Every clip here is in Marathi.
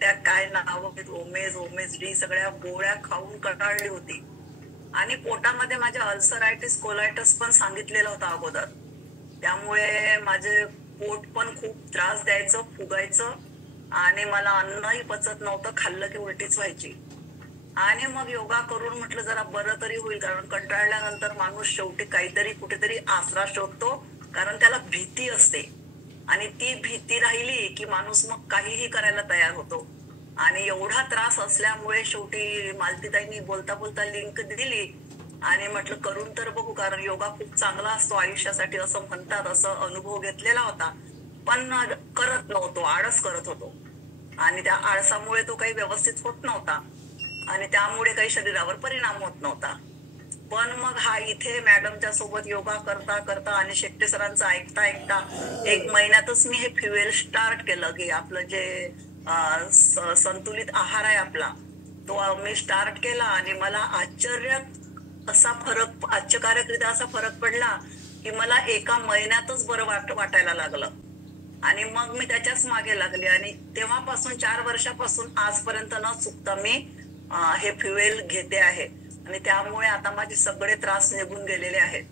त्या काय नाव ओमेज ओमेज डी सगळ्या गोळ्या खाऊन कंटाळली होती. आणि पोटामध्ये माझ्या अल्सरायटिस कोलायटिस पण सांगितलेलं होतं अगोदर. त्यामुळे माझे पोट पण खूप त्रास द्यायचं, फुगायचं आणि मला अन्नही पचत नव्हतं, खाल्लं की उलटीच व्हायची. आणि मग योगा करून म्हटलं जरा बरं तरी होईल, कारण कंटाळल्यानंतर माणूस शेवटी काहीतरी कुठेतरी आसरा शोधतो, कारण त्याला भीती असते आणि ती भीती राहिली की माणूस मग काहीही करायला तयार होतो. आणि एवढा त्रास असल्यामुळे शेवटी मालतीताईंनी बोलता बोलता लिंक दिली आणि म्हटलं करून तर बघू, कारण योगा खूप चांगला असतो आयुष्यासाठी असं म्हणतात, असं अनुभव घेतलेला होता. पण करत नव्हतो, आळस करत होतो आणि त्या आळसामुळे तो काही व्यवस्थित होत नव्हता आणि त्यामुळे काही शरीरावर परिणाम होत नव्हता. पण मग हा इथे मॅडमच्या सोबत योगा करता करता आणि शेट्टे सरांचं ऐकता ऐकता 1 महिन्यातच मी हे फ्युएल स्टार्ट केलं, की आपलं जे संतुलित आहार आहे आपला, तो मी स्टार्ट केला आणि मला आश्चर्यकारकरित्या असा फरक पडला की मला 1 महिन्यातच बरं वाटायला लागलं. आणि मग मी त्याच्याच मागे लागले आणि तेव्हापासून 4 वर्षापासून आजपर्यंत न चुकता मी हे फ्युएल घेते आहे आणि त्यामुळे आता माझे सगळे त्रास निघून गेलेले आहेत.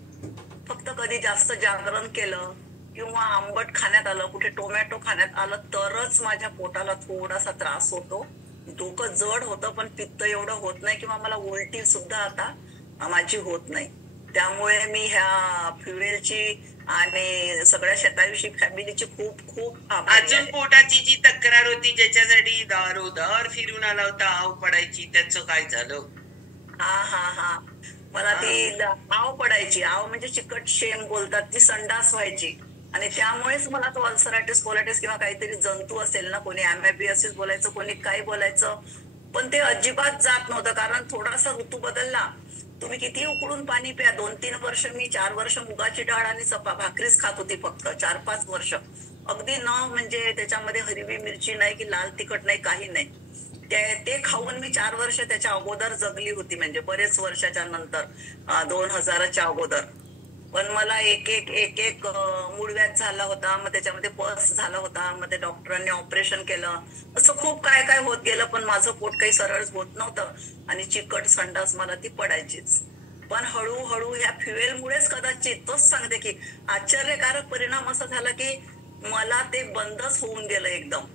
फक्त कधी जास्त जागरण केलं किंवा आंबट खाण्यात आलं, कुठे टोमॅटो खाण्यात आलं तरच माझ्या पोटाला थोडासा त्रास होतो. डोकं जड होतं पण पित्त एवढं होत नाही किंवा मला उलटी सुद्धा आता माझी होत नाही. त्यामुळे मी ह्या फ्युएलची आणि सगळ्या शतायुषी फॅमिलीची खूप खूप आभारी अजून आहे. पोटाची जी तक्रार होती ज्याच्यासाठी दारोदार फिरून आला होता, आव पडायची, त्याचं काय झालं? हा मला ती आव पडायची, आव म्हणजे चिकट शेम बोलतात, ती संडास व्हायची आणि त्यामुळेच मला तो अल्सरायटिस कोलायटिस किंवा काहीतरी जंतू असेल ना, कोणी अमॅबियासिस बोलायचं, कोणी काय बोलायचं, पण ते अजिबात जात नव्हतं. कारण थोडासा ऋतू बदलला, तुम्ही किती उकळून पाणी प्या. 2-3 वर्ष मी 4 वर्ष मुगाची डाळ आणि भाकरीच खात होती फक्त, 4-5 वर्ष अगदी न म्हणजे त्याच्यामध्ये हिरवी मिरची नाही की लाल तिखट नाही, काही नाही. ते खाऊन मी 4 वर्ष त्याच्या अगोदर जगली होती, म्हणजे बरेच वर्षाच्या नंतर 2000च्या अगोदर. पण मला एक एक मूळव्याध झाला होता, मग त्याच्यामध्ये पस झाला होता, मग ते डॉक्टरांनी ऑपरेशन केलं, असं खूप काय काय होत गेलं. पण माझं पोट काही सरळ होत नव्हतं आणि चिकट संडास मला ती पडायचीच. पण हळूहळू ह्या फ्युएलमुळेच कदाचित, तोच सांगते की आश्चर्यकारक परिणाम असा झाला की मला ते बंदच होऊन गेलं एकदम.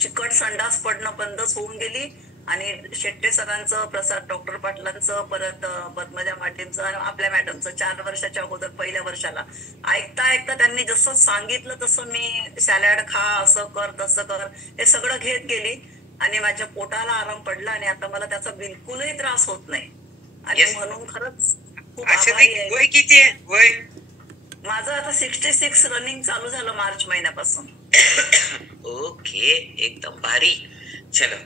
चिकट संडास पडणं बंदच होऊन गेली आणि शेट्टे सरांचं, प्रसाद डॉक्टर पाटलांचं, परत पद्मजा माटेंचं, आपल्या मॅडमचं 4 वर्षाच्या अगोदर पहिल्या वर्षाला ऐकता ऐकता त्यांनी जसं सांगितलं तसं मी सॅलड खा, असं कर तसं कर, हे सगळं घेत गेली आणि माझ्या पोटाला आराम पडला आणि आता मला त्याचा बिलकुलही त्रास होत नाही. आणि म्हणून खरंच खूप आभारी आहे. वय किती आहे? वय माझं आता 66 रनिंग चालू झालं मार्च महिन्यापासून. ओके, एकदम भारी. चलो,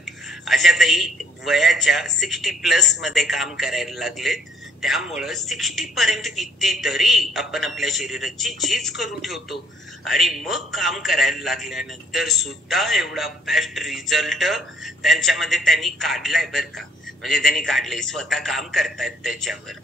आशाताई वयाच्या 60+ मध्ये काम करायला लागलेत, त्यामुळं 60 पर्यंत कितीतरी आपण आपल्या शरीराची झीज करून ठेवतो आणि मग काम करायला लागल्यानंतर सुद्धा एवढा बेस्ट रिझल्ट त्यांच्यामध्ये त्यांनी काढलाय बर का. म्हणजे त्यांनी काढले, स्वतः काम करतायत त्याच्यावर.